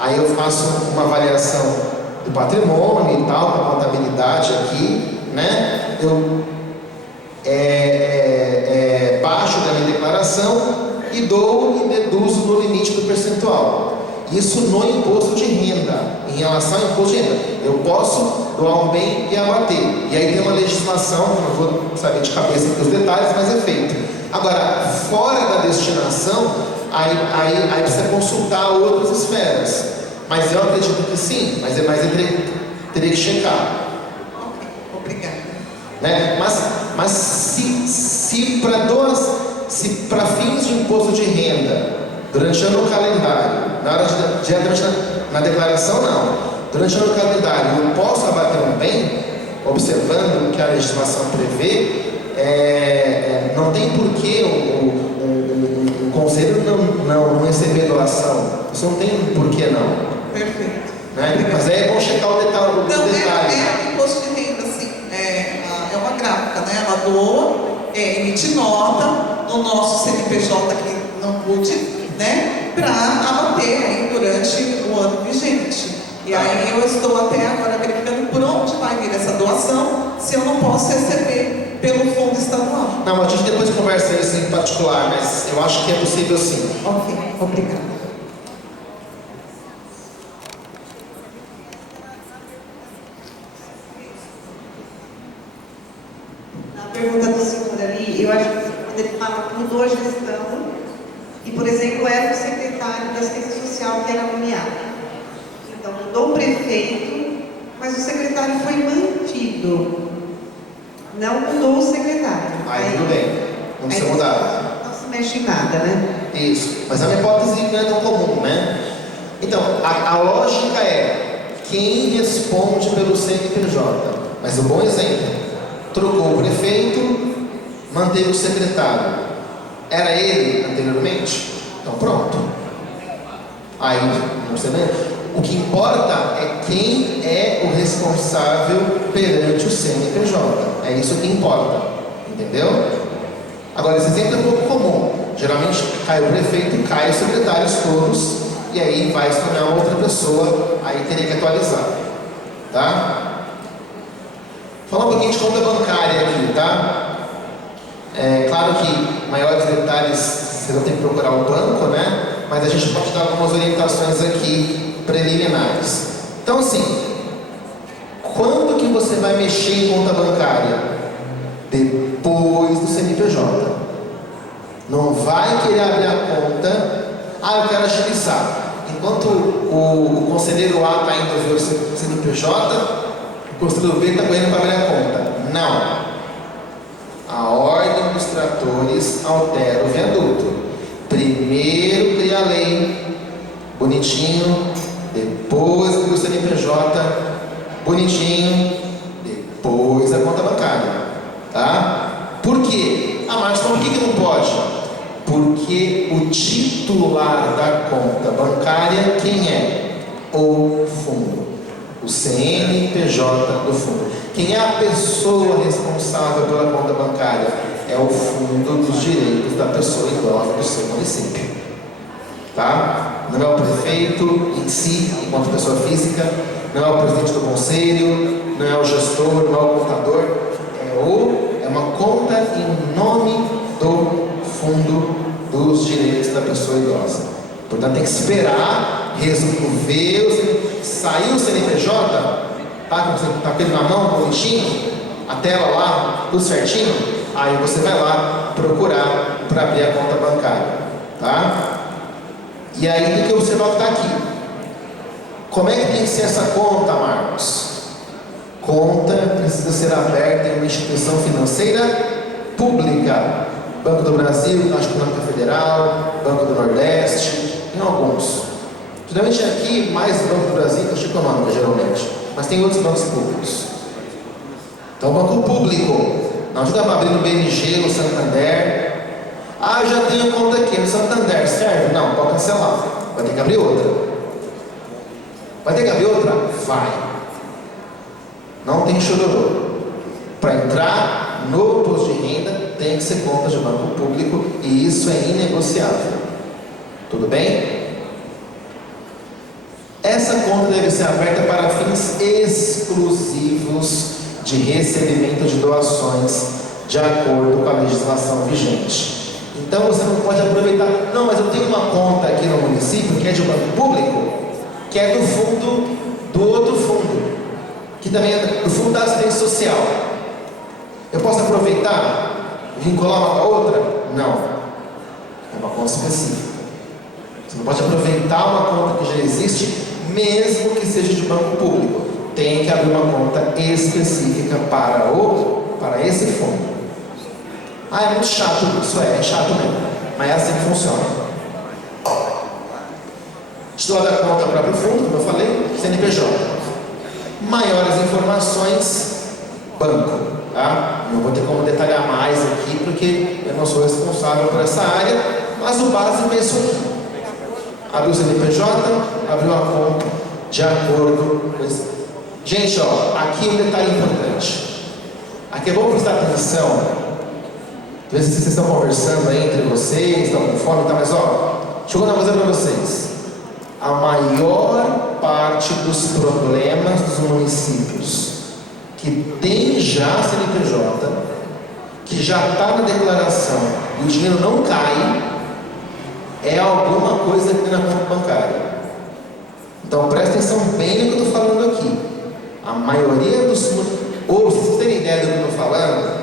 Aí eu faço uma avaliação do patrimônio e tal, com a contabilidade aqui, né? Eu baixo da minha declaração e dou e deduzo no limite do percentual. Isso no imposto de renda. Em relação ao imposto de renda, eu posso doar um bem e abater. E aí tem uma legislação, não vou saber de cabeça aqui os detalhes, mas é feito. Agora, fora da destinação, aí precisa consultar outras esferas. Mas eu acredito que sim, mas eu teria que checar. Obrigada. Né? Mas se para fins de imposto de renda, durante o ano calendário, na declaração não, durante o ano calendário eu posso abater um bem, observando o que a legislação prevê, não tem porquê o conselho não receber doação. Isso não tem porquê não. Perfeito. Né? Mas aí é bom checar o detalhe. Não, imposto de renda, assim, é uma gráfica, né? Ela doa, emite nota no nosso CNPJ que não pude, né? Para abater aí durante o ano vigente. E aí eu estou até agora verificando por onde vai vir essa doação, se eu não posso receber pelo fundo estadual. Não, mas a gente depois conversa isso em particular, mas eu acho que é possível sim. Ok, obrigada. Pergunta do senhor ali, eu acho que quando ele fala que mudou a gestão, e por exemplo, era o secretário da Assistência Social que era nomeado. Então mudou o prefeito, mas o secretário foi mantido. Não mudou o secretário. Aí tudo bem, não precisa mudar. Não se mexe em nada, né? Isso, mas é uma hipótese não é tão comum, né? Então, a lógica é quem responde pelo CNPJ. Mas um bom exemplo. Trocou o prefeito, manteve o secretário. Era ele anteriormente? Então pronto. Aí não precisa nem. O que importa é quem é o responsável perante o CNPJ. É isso que importa. Entendeu? Agora esse exemplo é um pouco comum. Geralmente cai o prefeito, cai os secretários todos, e aí vai se tornar outra pessoa, aí teria que atualizar. Tá? Falar um pouquinho de conta bancária aqui, tá? É claro que maiores detalhes você não tem que procurar o banco, né? Mas a gente pode dar algumas orientações aqui preliminares. Então, assim, quando que você vai mexer em conta bancária? Depois do CNPJ. Não vai querer abrir a conta. Eu quero agilizar. Enquanto o conselheiro A está indo ver o CNPJ, o conselheiro B está correndo para abrir a conta. Não. A ordem dos tratores altera o viaduto. Primeiro cria a lei, bonitinho, depois cria o CNPJ, bonitinho, depois a conta bancária. Tá? Por quê? Mas por que não pode? Porque o titular da conta bancária, quem é? O fundo. O CNPJ do fundo. Quem é a pessoa responsável pela conta bancária? É o Fundo dos Direitos da Pessoa Idosa do seu município. Tá? Não é o prefeito em si, enquanto pessoa física, não é o presidente do conselho, não é o gestor, não é o contador, é uma conta em nome do Fundo dos Direitos da Pessoa Idosa. Portanto, tem que esperar resolver, saiu o CNPJ, tá com ele na mão, bonitinho, a tela lá, tudo certinho, aí você vai lá procurar para abrir a conta bancária, tá? E aí tem que observar o que está aqui. Como é que tem que ser essa conta, Marcos? Conta precisa ser aberta em uma instituição financeira pública. Banco do Brasil, Caixa Econômica Federal, Banco do Nordeste, tem alguns. Geralmente aqui, mais Banco do Brasil, Caixa Econômica, geralmente. Mas tem outros bancos públicos. Então, banco público. Não ajuda para abrir no BMG, no Santander. Eu já tenho conta aqui no Santander, serve? Não, pode cancelar. Vai ter que abrir outra. Vai ter que abrir outra? Vai. Não tem chororô. Para entrar no imposto de renda, tem que ser conta de banco público e isso é inegociável. Tudo bem? Essa conta deve ser aberta para fins exclusivos de recebimento de doações de acordo com a legislação vigente. Então você não pode aproveitar, não, mas eu tenho uma conta aqui no município que é de banco público, que é do fundo, do outro fundo, que também é do fundo da assistência social. Eu posso aproveitar, vincular uma com a outra? Não. É uma conta específica. Você não pode aproveitar uma conta que já existe, mesmo que seja de banco público. Tem que abrir uma conta específica para esse fundo. Ah, é muito chato isso, é chato mesmo, mas é assim que funciona. Estou da conta para o fundo, como eu falei, CNPJ. Maiores informações, banco. Tá? Não vou ter como detalhar mais aqui, porque eu não sou responsável por essa área, mas o básico é isso aqui. Abriu o CNPJ, abriu a conta de acordo com isso. Gente, ó, aqui um detalhe importante. Aqui é bom prestar atenção. Às vezes vocês estão conversando aí entre vocês, estão com fome, tá? Mas ó, chegou uma coisa para vocês. A maior parte dos problemas dos municípios que tem já CNPJ, que já está na declaração e o dinheiro não cai, é alguma coisa aqui na conta bancária. Então presta atenção bem no que eu estou falando aqui. A maioria dos... Ou, se vocês terem ideia do que eu estou falando,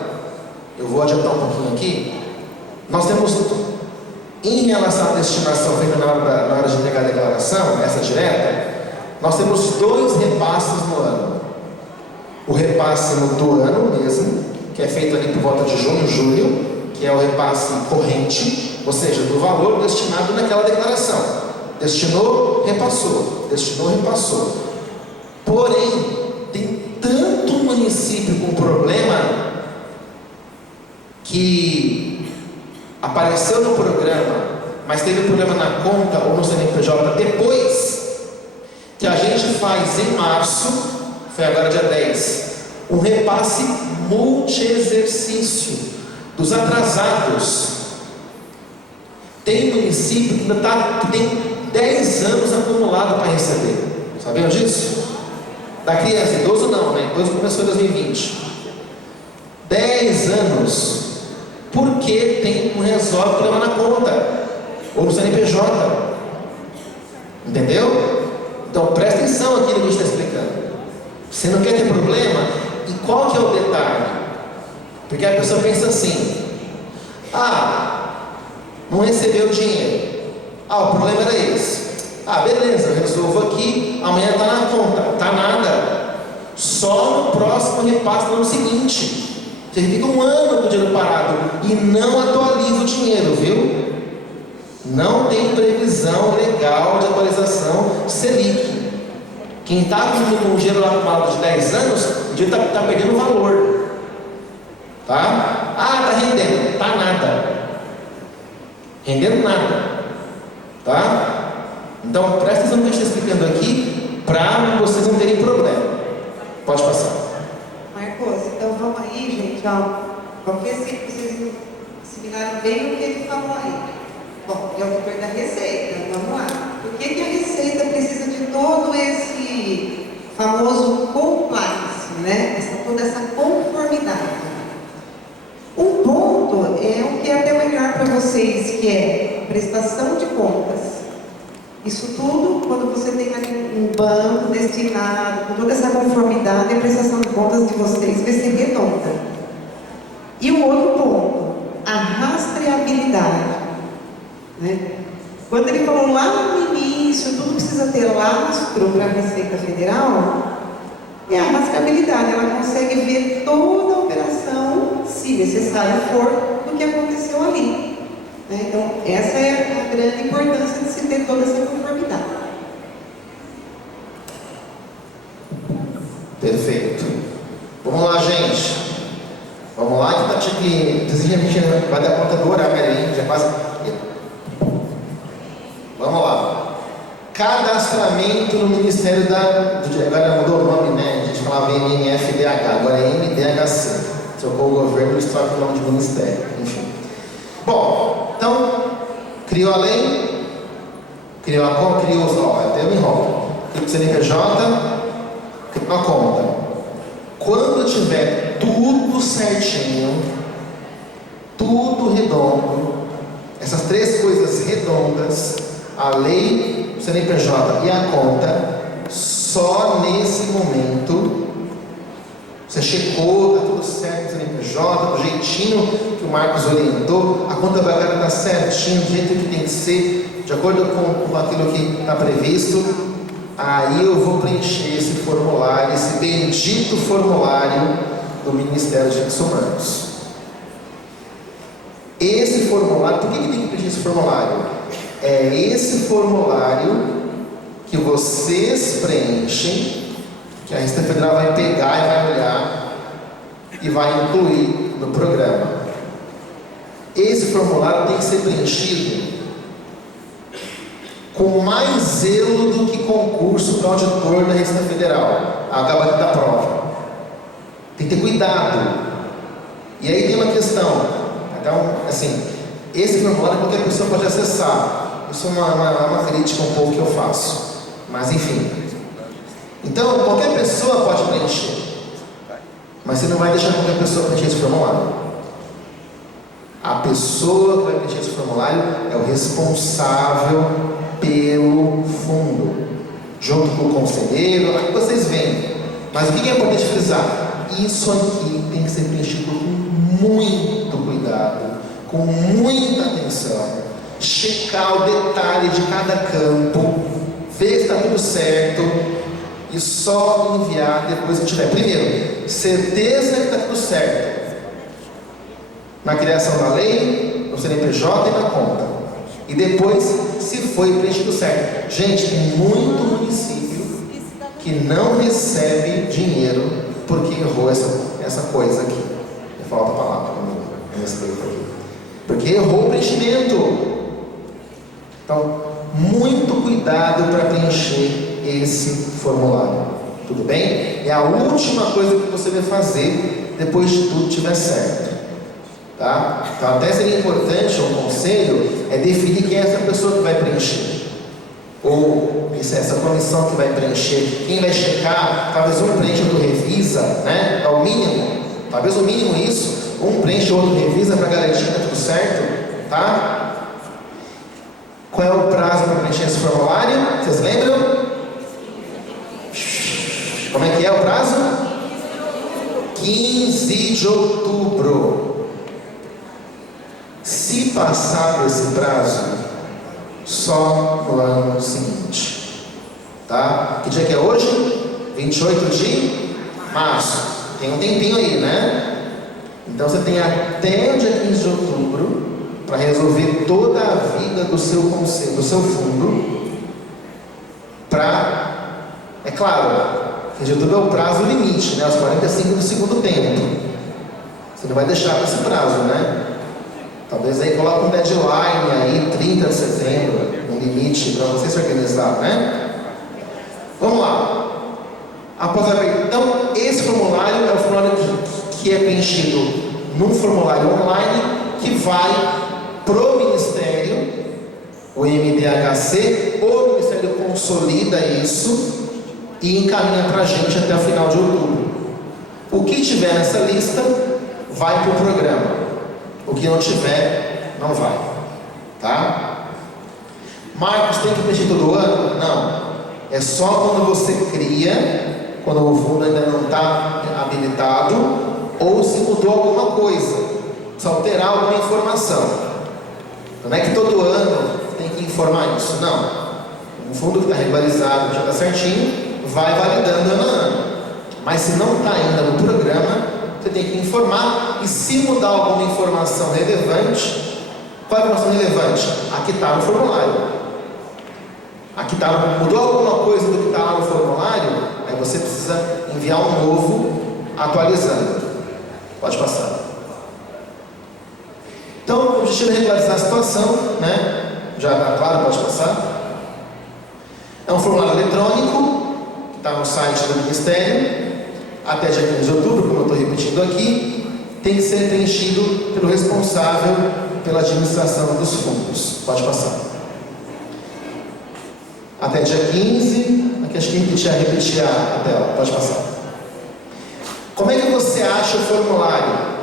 eu vou adiantar um pouquinho aqui. Nós temos, em relação à destinação feita na hora de entregar a declaração, essa direta, nós temos 2 repasses no ano. O repasse do ano mesmo, que é feito ali por volta de junho, julho, que é o repasse corrente, ou seja, do valor destinado naquela declaração. Destinou, repassou. Destinou, repassou. Porém, tem tanto município com problema que apareceu no programa, mas teve problema na conta ou no CNPJ depois, que a gente faz em março, foi agora dia 10, um repasse multi-exercício dos atrasados. Tem município que tem 10 anos acumulado para receber. Sabiam disso? Da criança, idoso não, né? Idoso começou em 2020. 10 anos. Porque não resolve o problema na conta ou no CNPJ. Entendeu? Então presta atenção aqui no que a gente está explicando. Você não quer ter problema? E qual que é o detalhe? Porque a pessoa pensa assim: ah, não recebeu o dinheiro. Ah, o problema era esse. Ah, beleza, eu resolvo aqui, amanhã está na conta. Tá nada. Só no próximo repasse no ano seguinte. Você fica um ano com o dinheiro parado e não atualiza o dinheiro, viu? Não tem previsão legal de atualização Selic. Quem está com o dinheiro lá acumulado de 10 anos, o dinheiro está perdendo valor. Tá? Ah, está rendendo. Está nada. Rendendo nada. Tá? Então, presta atenção no que a gente está explicando aqui, para vocês não terem problema. Pode passar. Marcos, então vamos aí, gente, ó. Vamos ver se vocês assimilaram bem o que ele falou aí. Bom, é o autor da receita, vamos lá. Por que a receita precisa de todo esse famoso compliance, né? Toda essa conformidade? Um ponto é o que é até melhor para vocês, que é prestação de contas. Isso tudo, quando você tem ali um banco destinado, com toda essa conformidade, a prestação de contas de vocês vai ser redonda. E o outro ponto, a rastreabilidade. Né? Quando ele falou lá no início, tudo precisa ter lastro para a Receita Federal, é a rastreabilidade. Ela consegue ver toda a operação, se necessário for, do que aconteceu ali. Então, essa é a grande importância de se ter toda essa conformidade. Perfeito. Vamos lá, gente. Vamos lá, que a gente vai dar conta do horário aí, já quase. Vamos lá. Cadastramento no Ministério agora mudou o nome, né? A gente falava MNFDH, agora é MDHC. Trocou o governo, eles trocam o nome de ministério, enfim. Bom, então, criou a lei, criou CNPJ, uma conta. Quando tiver tudo certinho, tudo redondo, essas três coisas redondas, a lei, o CNPJ e a conta, só nesse momento você checou, está tudo certo no CNPJ, do jeitinho que o Marcos orientou, a conta bancária está certinho, do jeito que tem que ser, de acordo com aquilo que está previsto. Aí eu vou preencher esse formulário, esse bendito formulário do Ministério de Recursos Humanos. Esse formulário, por que tem que preencher esse formulário? É esse formulário que vocês preenchem, que a Receita Federal vai pegar e vai olhar e vai incluir no programa. Esse formulário tem que ser preenchido com mais zelo do que concurso para auditor da Receita Federal, a gabarito da prova. Tem que ter cuidado. E aí tem uma questão. Então, assim, esse formulário qualquer pessoa pode acessar. Isso é uma crítica um pouco que eu faço. Mas enfim. Então, qualquer pessoa pode preencher. Mas você não vai deixar qualquer pessoa preencher esse formulário. A pessoa que vai preencher esse formulário é o responsável pelo fundo, junto com o conselheiro, aqui vocês veem. Mas o que é importante frisar? Isso aqui tem que ser preenchido com muito cuidado, com muita atenção, checar o detalhe de cada campo, ver se está tudo certo e só enviar depois que tiver, primeiro, certeza que está tudo certo na criação da lei, no CNPJ e na conta. E depois, se foi preenchido certo. Gente, tem muito município que não recebe dinheiro porque errou essa coisa aqui. Me falta a palavra, não respeito aqui. Porque errou o preenchimento. Então, muito cuidado para preencher esse formulário. Tudo bem? É a última coisa que você vai fazer depois de tudo estiver certo. Tá? Então até seria importante, um conselho, é definir quem é essa pessoa que vai preencher. Ou essa comissão que vai preencher, quem vai checar, talvez um preenche, outro revisa, né? É o mínimo, talvez o mínimo isso, um preenche, outro revisa para garantir que está tudo certo, tá? Qual é o prazo para preencher esse formulário? Vocês lembram? Como é que é o prazo? 15 de outubro. Se passar esse prazo, só no ano seguinte. Tá? Que dia que é hoje? 28 de março. Tem um tempinho aí, né? Então você tem até o dia 15 de outubro para resolver toda a vida do seu conselho, do seu fundo. É claro, 15 de outubro é o prazo limite, né? Os 45 do segundo tempo. Você não vai deixar esse prazo, né? Talvez aí coloque um deadline aí, 30 de setembro, um limite para você se organizar, né? Vamos lá. Então, esse formulário é o formulário que é preenchido num formulário online que vai pro Ministério, o MDHC, o Ministério consolida isso e encaminha para a gente até o final de outubro. O que tiver nessa lista vai para o programa. O que não tiver, não vai. Tá? Marcos, tem que preencher todo ano? Não. É só quando você cria, quando o fundo ainda não está habilitado, ou se mudou alguma coisa, se alterar alguma informação. Não é que todo ano tem que informar isso. Não. Um fundo que está regularizado, já está certinho, vai validando ano a ano. Mas se não está ainda no programa, você tem que informar, e se mudar alguma informação relevante, qual é a informação relevante? Aqui está no formulário. Aqui está, mudou alguma coisa do que está lá no formulário, aí você precisa enviar um novo atualizando. Pode passar. Então, o objetivo é regularizar a situação, né? Já está claro, pode passar. É um formulário eletrônico, que está no site do Ministério. Até dia 15 de outubro, como eu estou repetindo aqui, tem que ser preenchido pelo responsável pela administração dos fundos. Pode passar. Até dia 15, a Aqui acho que repetir a tela, pode passar. Como é que você acha o formulário?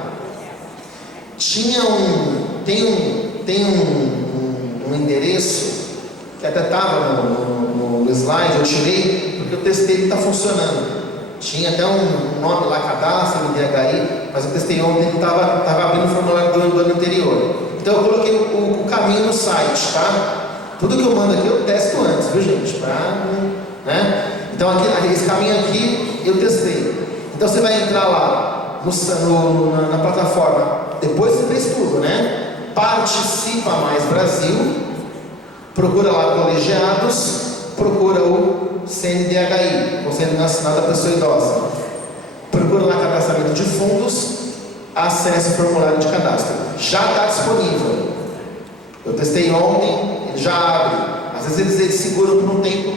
Tem um endereço que até estava no slide, eu tirei porque o texto dele está funcionando. Tinha até um nome lá, cadastro, DHI, mas eu testei ontem, ele estava abrindo o formulário do ano anterior. Então eu coloquei o caminho no site, tá? Tudo que eu mando aqui eu testo antes, viu gente? Né? Então aqui, esse caminho aqui eu testei. Então você vai entrar lá na plataforma, depois você fez tudo, né? Participa Mais Brasil, procura lá colegiados, procura o CNDHI, Conselho Nacional da Pessoa Idosa. Procura lá cadastramento de fundos, acesse o formulário de cadastro. Já está disponível. Eu testei ontem, ele já abre. Às vezes eles seguram por um tempo.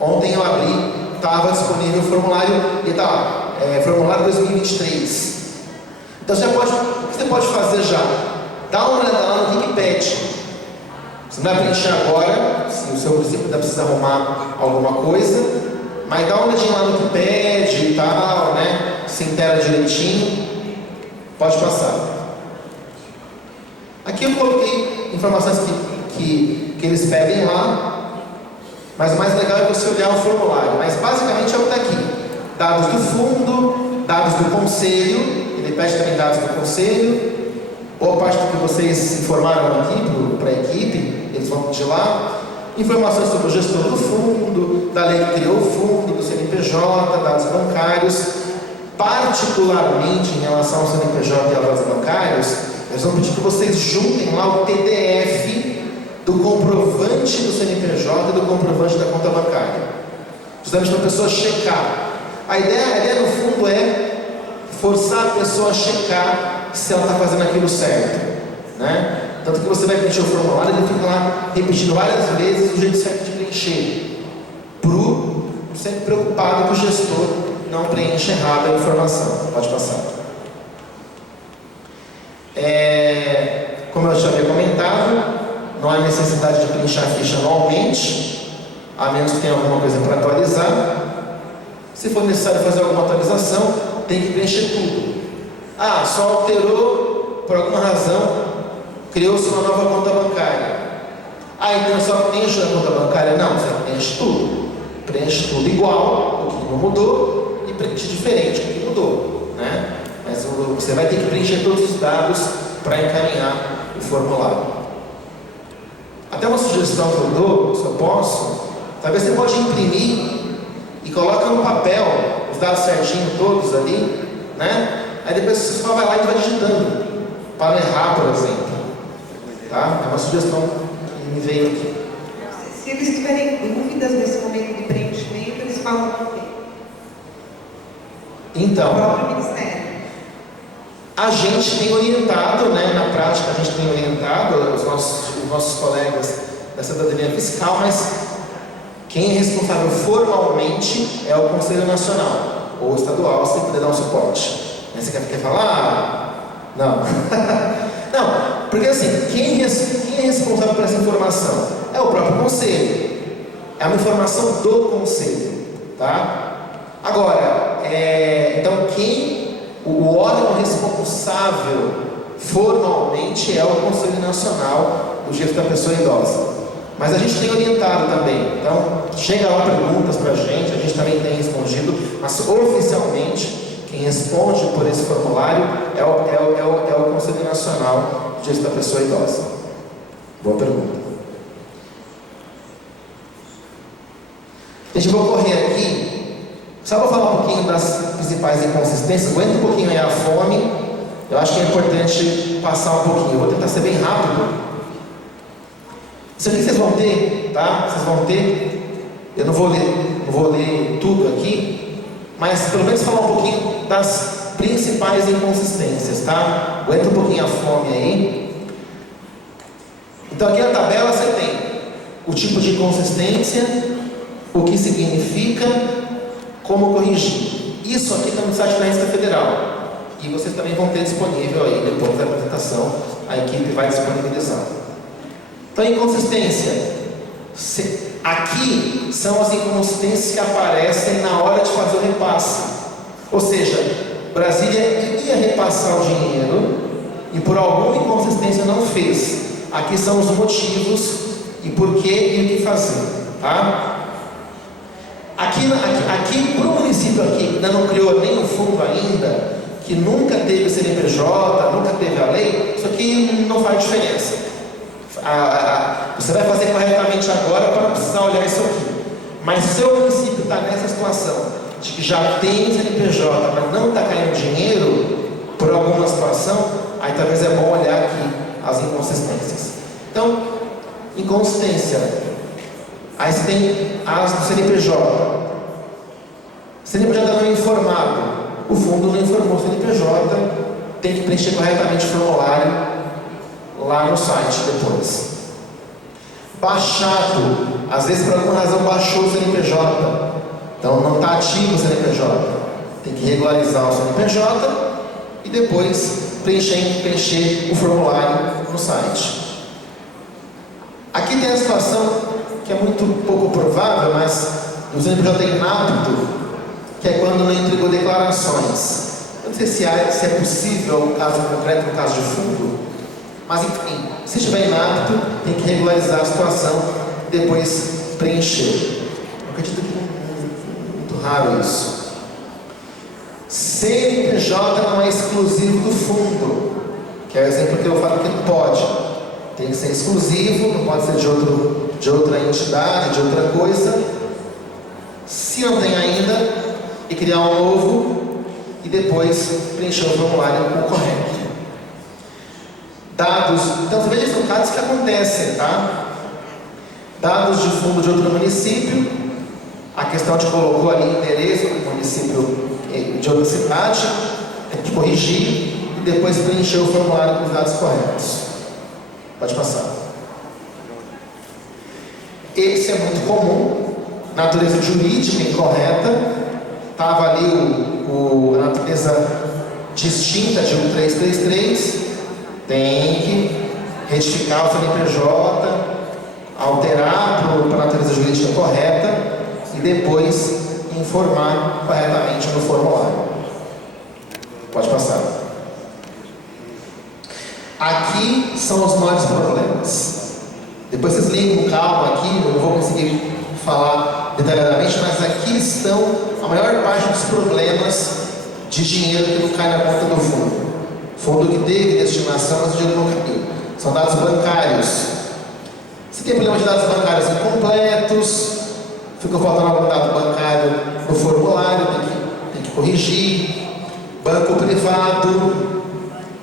Ontem eu abri, estava disponível o formulário e está lá, formulário 2023. Então o que você pode fazer já? Dá uma olhada lá no Wikipedia. Você não vai preencher agora, se o seu município ainda precisa arrumar alguma coisa, mas dá uma olhadinha lá no Wikipedia e tal, né? Se inteira direitinho. Pode passar. Aqui eu coloquei informações que eles pedem lá, mas o mais legal é você olhar o formulário. Mas basicamente é o que está aqui: dados do fundo, dados do conselho, ele pede também dados do conselho. Boa parte do que vocês informaram aqui para a equipe, eles vão de lá. Informações sobre o gestor do fundo, da lei que criou o fundo, do CNPJ, dados bancários. Particularmente em relação ao CNPJ e aos dados bancários, eles vão pedir que vocês juntem lá o PDF do comprovante do CNPJ e do comprovante da conta bancária. Justamente para a pessoa checar. A ideia no fundo é forçar a pessoa a checar se ela está fazendo aquilo certo, né? Tanto que você vai preencher o formulário, ele fica lá repetindo várias vezes o jeito certo de preencher, sempre preocupado que o gestor não preencha errado a informação. Pode passar. Como eu já havia comentado, não há necessidade de preencher a ficha anualmente, a menos que tenha alguma coisa para atualizar. Se for necessário fazer alguma atualização, tem que preencher tudo. Só alterou, por alguma razão, criou-se uma nova conta bancária. Então só preenche a conta bancária? Não, você preenche tudo. Preenche tudo igual, o que não mudou, e preenche diferente, o que mudou, né? Mas você vai ter que preencher todos os dados para encaminhar o formulário. Até uma sugestão que eu dou, se eu posso, talvez você pode imprimir e coloca no papel os dados certinho todos ali, né? Aí depois você só vai lá e vai digitando, para não errar, por exemplo. Tá? É uma sugestão que me veio aqui. Se eles tiverem dúvidas nesse momento de preenchimento, eles falam com quem? Então, o próprio Ministério. A gente tem orientado, né, na prática a gente tem orientado os nossos colegas da cidadania fiscal, mas quem é responsável formalmente é o Conselho Nacional ou estadual, se puder dar um suporte. Você quer falar? Não. Não, porque assim, quem é responsável por essa informação? É o próprio Conselho. É uma informação do Conselho, tá? Agora, então o órgão responsável formalmente é o Conselho Nacional do Direito da Pessoa Idosa. Mas a gente tem orientado também. Então, chega lá perguntas para a gente também tem respondido, mas oficialmente quem responde por esse formulário é o Conselho Nacional do Direito da Pessoa Idosa. Boa pergunta. Gente, eu vou correr aqui, só para falar um pouquinho das principais inconsistências. Aguenta um pouquinho aí a fome, eu acho que é importante passar um pouquinho. Eu vou tentar ser bem rápido. Isso aqui vocês vão ter, tá? Vocês vão ter. Eu não vou ler tudo aqui, mas pelo menos falar um pouquinho das principais inconsistências, tá? Aguenta um pouquinho a fome aí. Então aqui na tabela você tem o tipo de inconsistência, o que significa, como corrigir. Isso aqui está no site da Receita Federal. E vocês também vão ter disponível aí, depois da apresentação, a equipe vai disponibilizar. Então, inconsistência. Aqui são as inconsistências que aparecem na hora de fazer o repasse. Ou seja, Brasília ia repassar o dinheiro e por alguma inconsistência não fez. Aqui são os motivos e por que e o que fazer, tá? Aqui para o município aqui, que ainda não criou nem o fundo ainda, que nunca teve o CNPJ, nunca teve a lei, isso aqui não faz diferença. Você vai fazer corretamente agora para não precisar olhar isso aqui. Mas se o seu município está nessa situação de que já tem o CNPJ, mas não está caindo dinheiro por alguma situação, aí talvez é bom olhar aqui as inconsistências. Então, inconsistência. Aí você tem as do CNPJ. O CNPJ não é informado. O fundo não informou o CNPJ. Tem que preencher corretamente o formulário lá no site depois. Baixado. Às vezes, por alguma razão, baixou o CNPJ. Então, não está ativo o CNPJ. Tem que regularizar o CNPJ e depois preencher o formulário no site. Aqui tem a situação que é muito pouco provável, mas o CNPJ é inapto, que é quando não entregou declarações. Eu não sei se é possível no caso concreto, no caso de fundo, mas enfim, se estiver inapto, tem que regularizar a situação e depois preencher. Eu acredito que é muito raro isso. CNPJ não é exclusivo do fundo, que é o exemplo que eu falo que não pode. Tem que ser exclusivo, não pode ser de outra entidade, de outra coisa. Se não tem ainda, e criar um novo e depois preencher o formulário correto. Dados, então você veja, são casos que acontecem, tá? Dados de fundo de outro município, a questão de colocou ali endereço do município de outra cidade, tem que corrigir e depois preencher o formulário com os dados corretos. Pode passar. Esse é muito comum, natureza jurídica incorreta, estava ali a natureza distinta de 1333, tem que retificar o CNPJ, alterar para a natureza jurídica correta e depois informar corretamente no formulário. Pode passar. Aqui são os maiores problemas. Depois vocês leem com calma aqui, eu não vou conseguir falar detalhadamente, mas aqui estão a maior parte dos problemas de dinheiro que não cai na conta do fundo. Fundo que teve destinação, mas o dinheiro não caiu. São dados bancários. Se tem problema de dados bancários incompletos, fica faltando algum dado bancário no formulário, tem que corrigir. Banco privado,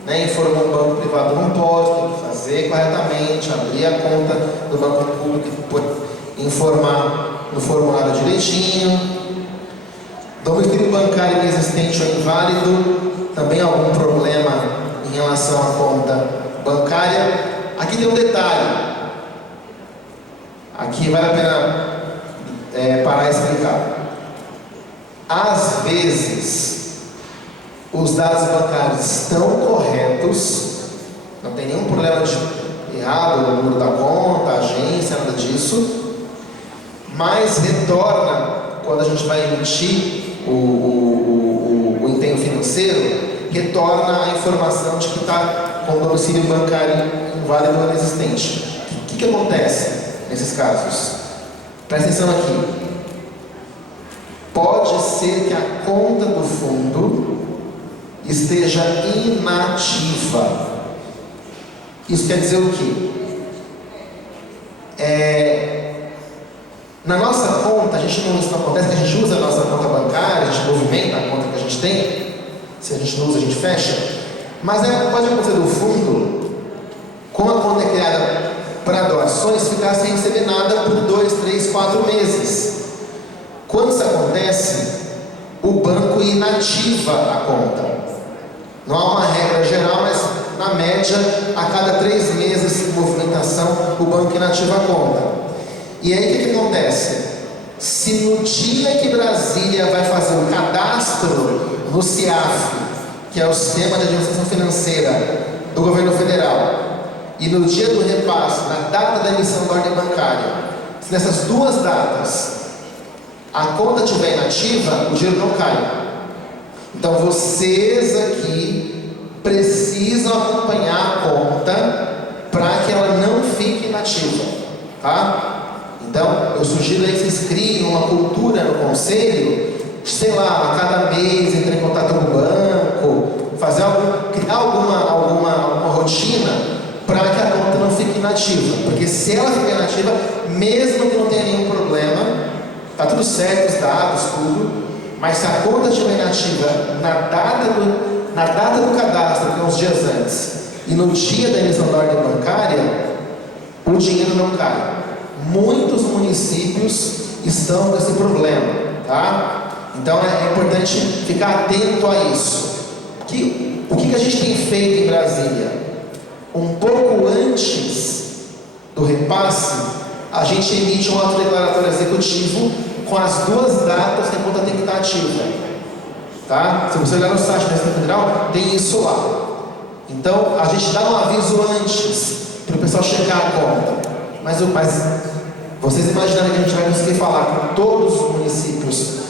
informou o banco privado não pode, tem que fazer corretamente, abrir a conta do banco público, informar no formulário direitinho. Domicílio bancário inexistente ou inválido, também algum problema em relação à conta bancária. Aqui tem um detalhe, aqui vale a pena parar e explicar. Às vezes os dados bancários estão corretos, não tem nenhum problema de errado, o número da conta, a agência, nada disso, mas retorna, quando a gente vai emitir o empenho financeiro, retorna a informação de que está com o domicílio bancário inválido ou inexistente. O que acontece nesses casos? Presta atenção aqui. Pode ser que a conta do fundo esteja inativa. Isso quer dizer o quê? Na nossa conta, isso não acontece que a gente usa a nossa conta bancária, a gente movimenta a conta que a gente tem. Se a gente não usa, a gente fecha. Mas pode acontecer no fundo, como a conta é criada para doações, ficar sem receber nada por 2, 3, 4 meses. Quando isso acontece, o banco inativa a conta. Não há uma regra geral, mas na média, a cada 3 meses de movimentação, o banco inativa a conta. E aí o que acontece? Se no dia que Brasília vai fazer o cadastro no CIAF, que é o Sistema de Administração Financeira do Governo Federal, e no dia do repasse, na data da emissão da ordem bancária, se nessas duas datas a conta estiver inativa, o dinheiro não cai. Então vocês aqui precisam acompanhar a conta para que ela não fique inativa, tá? Então eu sugiro aí que vocês criem uma cultura no conselho, sei lá, a cada mês entrar em contato com o banco, criar alguma rotina para que a conta não fique inativa, porque se ela ficar inativa, mesmo que não tenha nenhum problema, tá tudo certo, os dados, tudo, mas se a conta estiver inativa na data do cadastro, que é uns dias antes, e no dia da emissão da ordem bancária, o dinheiro não cai. Muitos municípios estão com esse problema, tá? Então é importante ficar atento a isso. O que a gente tem feito em Brasília? Um pouco antes do repasse, a gente emite um ato declaratório executivo com as duas datas que a conta tem que estar ativa, tá? Se você olhar no site da Receita Federal, tem isso lá. Então a gente dá um aviso antes para o pessoal checar a conta. Mas vocês imaginam que a gente vai conseguir falar com todos os municípios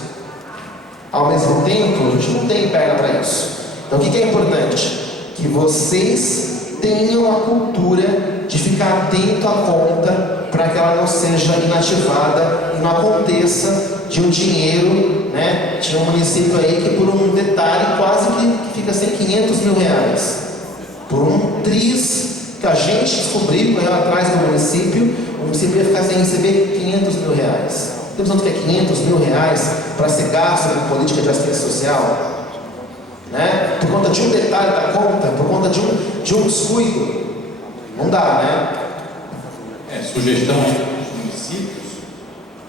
ao mesmo tempo? A gente não tem perna para isso. Então o que é importante? Que vocês tenham a cultura de ficar atento à conta para que ela não seja inativada e não aconteça de um dinheiro, né? Tinha um município aí que por um detalhe quase que fica sem 500 mil reais. Por um triz que a gente descobriu, correu atrás do município, o município ia ficar sem receber 500 mil reais. Temos que é 500 mil reais para ser gasto na política de assistência social, né? Por conta de um detalhe da conta, por conta de um descuido, não dá, né? Sugestão aí para os municípios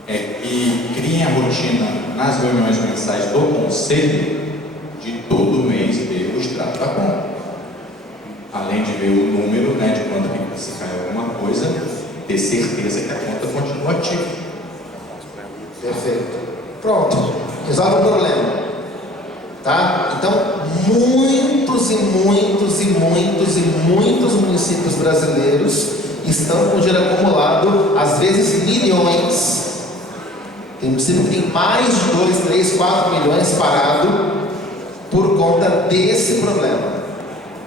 é que criem a rotina nas reuniões mensais do conselho de todo mês ver o extrato da conta. Além de ver o número, né, de quando que se cai alguma coisa, ter certeza que a conta continua ativa. Perfeito. Pronto. Resolve o problema. Tá? Então, muitos municípios brasileiros estão com dinheiro acumulado, às vezes milhões. Tem município que tem mais de 2, 3, 4 milhões parado por conta desse problema.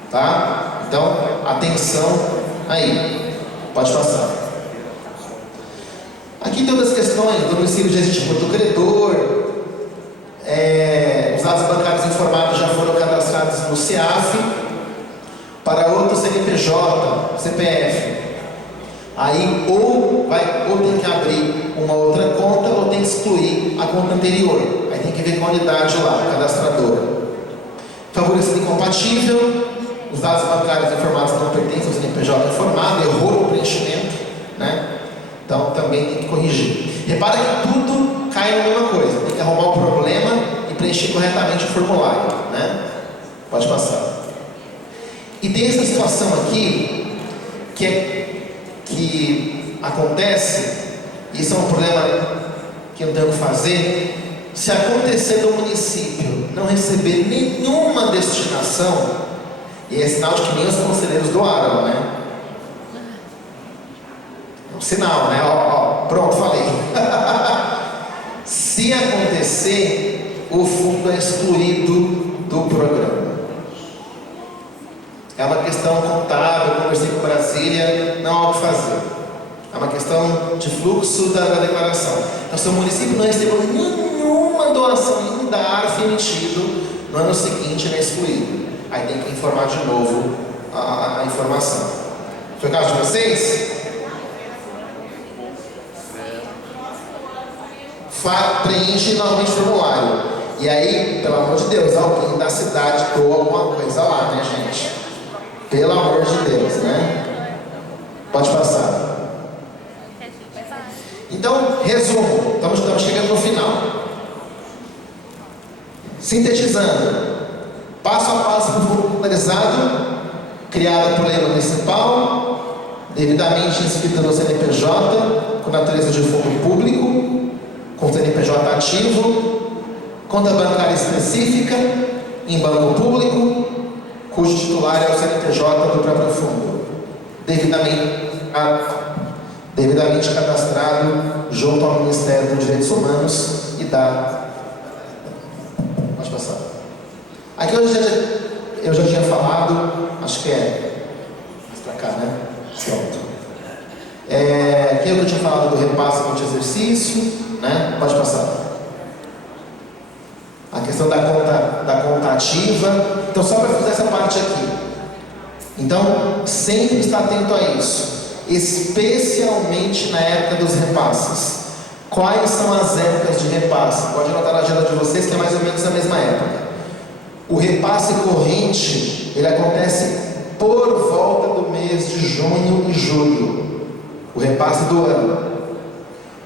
Tá? Então, atenção aí. Pode passar. Aqui tem outras questões. Do município já existe do credor. Os dados bancários informados já foram cadastrados no CIAF. Para outro CNPJ, CPF. Aí ou tem que abrir uma outra conta ou tem que excluir a conta anterior. Aí tem que ver com a unidade lá, cadastradora. Favorecido incompatível. Os dados bancários informados não pertencem ao CNPJ informado, errou no preenchimento, né? Então também tem que corrigir. Repara que tudo cai na mesma coisa, tem que arrumar o problema e preencher corretamente o formulário, né? Pode passar. E tem essa situação aqui que acontece, e isso é um problema que eu tenho que fazer. Se acontecer do município não receber nenhuma destinação, e é sinal de que nem os conselheiros doaram, né? É um sinal, né? Pronto, falei. Se acontecer, o fundo é excluído do programa. É uma questão contábil, eu conversei com Brasília, não há o que fazer. É uma questão de fluxo da declaração. Então, se o município não recebeu nenhuma doação, nenhum DARF emitido, no ano seguinte ele é excluído. Aí tem que informar de novo a informação. Foi o caso de vocês? Preenche novamente o formulário. E aí, pelo amor de Deus, alguém da cidade doa alguma coisa lá, né, gente? Pelo amor de Deus, né? Pode passar. Então, resumo. Estamos chegando no final. Sintetizando. Passo a passo para o fundo computarizado, criado por lei municipal, devidamente inscrito no CNPJ, com natureza de fundo público, com CNPJ ativo, conta bancária específica, em banco público, cujo titular é o CNPJ do próprio fundo, devidamente devidamente cadastrado junto ao Ministério dos Direitos Humanos e da... Pode passar. Aqui eu já tinha falado, acho que é mais pra cá, né? Pronto. Aqui eu tinha falado do repasse multi-exercício, né? Pode passar. A questão da conta ativa. Então, só para fazer essa parte aqui. Então, sempre está atento a isso, especialmente na época dos repasses. Quais são as épocas de repasse? Pode anotar na agenda de vocês que é mais ou menos a mesma época. O repasse corrente, ele acontece por volta do mês de junho e julho. O repasse do ano.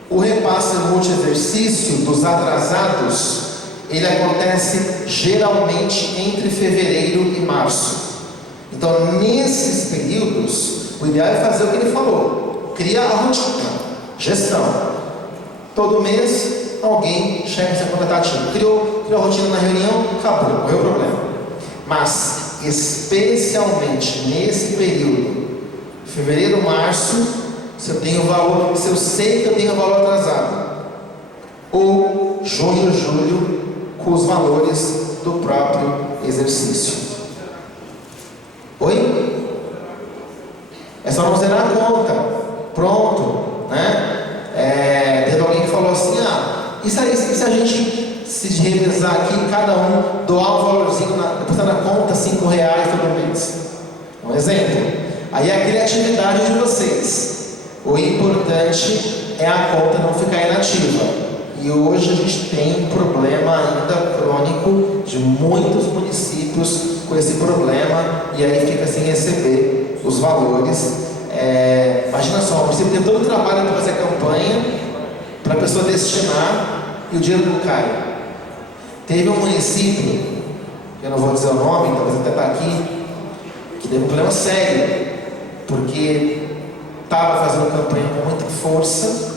O repasse multi-exercício dos atrasados, ele acontece geralmente entre fevereiro e março. Então, nesses períodos, o ideal é fazer o que ele falou. Criar a rotina, gestão. Todo mês, alguém chega essa conta ativa. Criou a rotina na reunião, acabou, morreu o problema. Mas, especialmente nesse período, fevereiro, março, se eu sei que eu tenho valor atrasado, ou junho, julho, com os valores do próprio exercício. Oi? É só não zerar a conta. Pronto, né? Teve alguém que falou assim, e se a gente se revezar aqui, cada um doar um valorzinho, depois tá na conta, R$5 todo mês. Um exemplo. Aí é a criatividade de vocês. O importante é a conta não ficar inativa. E hoje a gente tem um problema ainda crônico de muitos municípios com esse problema, e aí fica sem receber os valores. Imagina só, o município tem todo o trabalho para fazer a campanha, para a pessoa destinar, e o dinheiro não cai. Teve um município, eu não vou dizer o nome, talvez até está aqui, que teve um problema sério, porque estava fazendo campanha com muita força,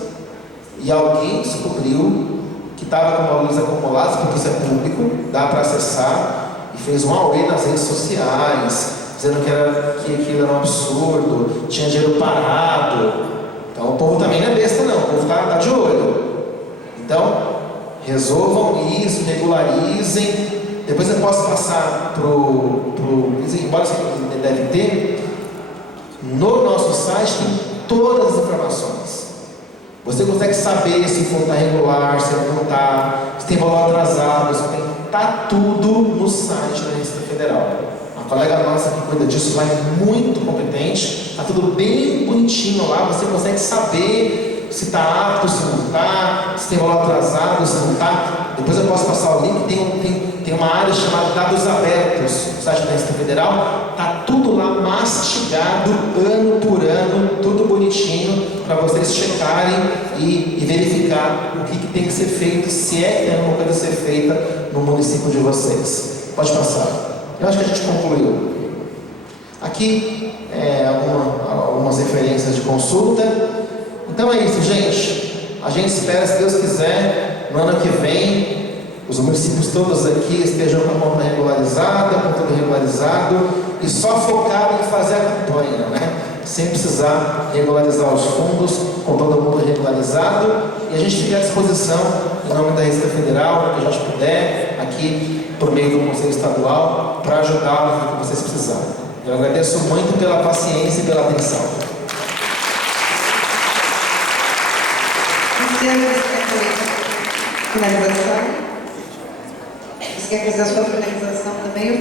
e alguém descobriu que estava com valores acumulados, porque isso é público, dá para acessar, e fez um auê nas redes sociais, dizendo que aquilo era um absurdo, tinha dinheiro parado. Então o povo também não é besta não, o povo está de olho. Então, resolvam isso, regularizem. Depois eu posso passar embora você deve ter, no nosso site tem todas as informações. Você consegue saber se o fundo está regular, se não está, se tem valor atrasado, está tudo no site da Receita Federal. A colega nossa que cuida disso lá é muito competente, está tudo bem bonitinho lá, você consegue saber se está apto, se não está, se tem valor atrasado, se não está. Depois eu posso passar o link, tem uma área chamada Dados Abertos no site da Receita Federal, está tudo lá mastigado, ano por ano, tudo bonitinho, para vocês checarem e verificar o que tem que ser feito, se é que tem alguma coisa a ser feita no município de vocês. Pode passar. Eu acho que a gente concluiu. Aqui, algumas referências de consulta. Então é isso, gente. A gente espera, se Deus quiser, no ano que vem, os municípios todos aqui estejam com a conta regularizada, com tudo regularizado, e só focado em fazer a campanha, né? Sem precisar regularizar os fundos, com todo mundo regularizado. E a gente fica à disposição, em nome da Receita Federal, que a gente puder, aqui por meio do Conselho Estadual, para ajudá-los no que vocês precisarem. Eu agradeço muito pela paciência e pela atenção. Finalização. Você quer fazer a sua finalização também? Eu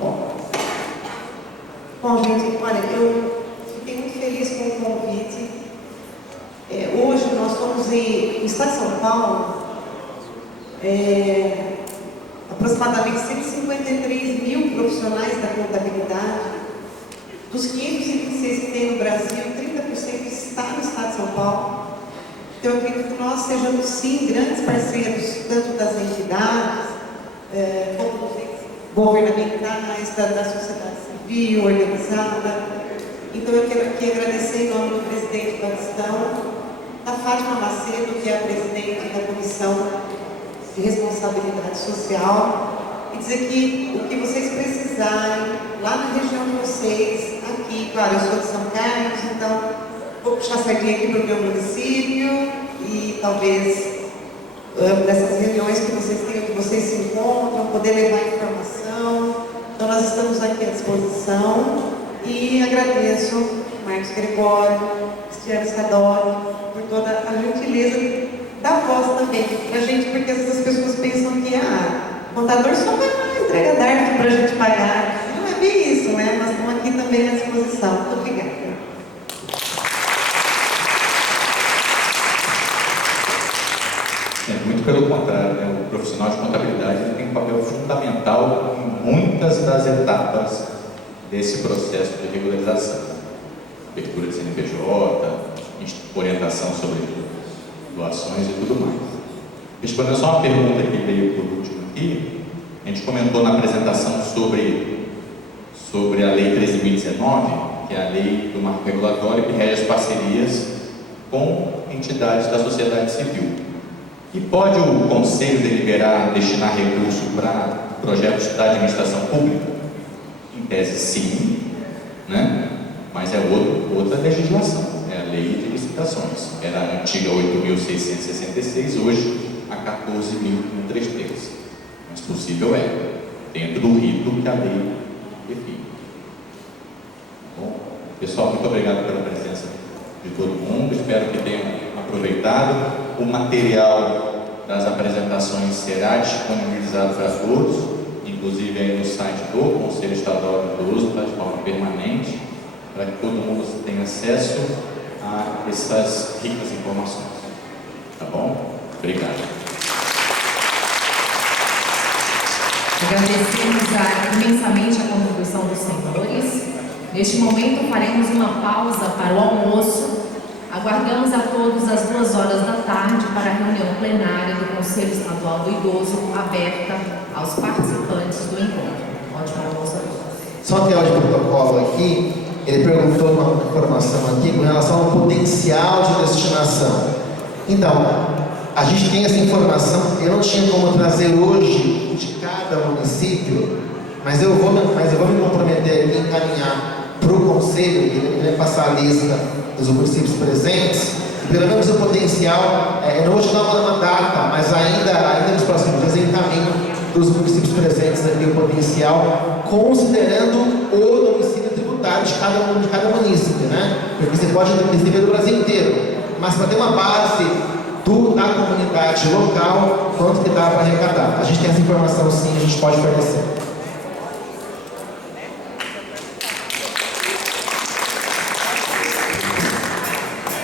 falo. Bom, gente, olha, eu fiquei muito feliz com o convite. Hoje nós estamos no estado de São Paulo, aproximadamente 153 mil profissionais da contabilidade. Dos 526 que tem no Brasil, 30% está no estado de São Paulo. Então, eu acredito que nós sejamos, sim, grandes parceiros, tanto das entidades, como governamentais, da sociedade civil, organizada. Então, eu quero aqui agradecer em nome do presidente da Gestão, a Fátima Macedo, que é a presidente da Comissão de Responsabilidade Social, e dizer que o que vocês precisarem, lá na região de vocês, aqui, claro, eu sou de São Carlos, então vou puxar a sardinha aqui para o meu município e talvez nessas reuniões que vocês têm, que vocês se encontram, poder levar informação. Então nós estamos aqui à disposição e agradeço Marcos Gregório, Cristiano Sadori, por toda a gentileza da voz também para a gente, porque essas pessoas pensam que contador só vai lá, entrega DARF para a gente pagar. Não é bem isso, né? Nós estamos aqui também à disposição. Muito obrigada. Muito pelo contrário, né? O profissional de contabilidade ele tem um papel fundamental em muitas das etapas desse processo de regularização. Abertura de CNPJ, orientação sobre doações e tudo mais. Respondendo só uma pergunta que veio por último aqui, a gente comentou na apresentação sobre a Lei 13.019, que é a lei do marco regulatório que rege as parcerias com entidades da sociedade civil. E pode o Conselho deliberar destinar recurso para projetos da administração pública? Em tese, sim, né? Mas é outra legislação, é a Lei de Licitações. Era a antiga 8.666, hoje a 14.133. Mas possível dentro do rito que a lei define. Bom, pessoal, muito obrigado pela presença de todo mundo, espero que tenham aproveitado. O material das apresentações será disponibilizado para todos, inclusive aí no site do Conselho Estadual do Idoso, de forma permanente, para que todo mundo tenha acesso a essas ricas informações. Tá bom? Obrigado. Agradecemos imensamente a contribuição dos senhores. Neste momento faremos uma pausa para o almoço. Aguardamos a todos às 2 horas da tarde para a reunião plenária do Conselho Estadual do Idoso, aberta aos participantes do encontro. Ótimo almoço a todos. Só que de protocolo aqui, ele perguntou uma informação aqui com relação ao potencial de destinação. Então, a gente tem essa informação, eu não tinha como trazer hoje de cada município, mas eu vou me comprometer aqui em encaminhar para o Conselho, ele vai passar a lista dos municípios presentes, e pelo menos o potencial, eu não vou te dar uma data, mas ainda nos próximos dias eu encaminho dos municípios presentes aqui o potencial, considerando o domicílio tributário de cada município, né? Porque você pode receber do Brasil inteiro, mas para ter uma base da comunidade local, quanto que dá para arrecadar. A gente tem essa informação sim, a gente pode fornecer.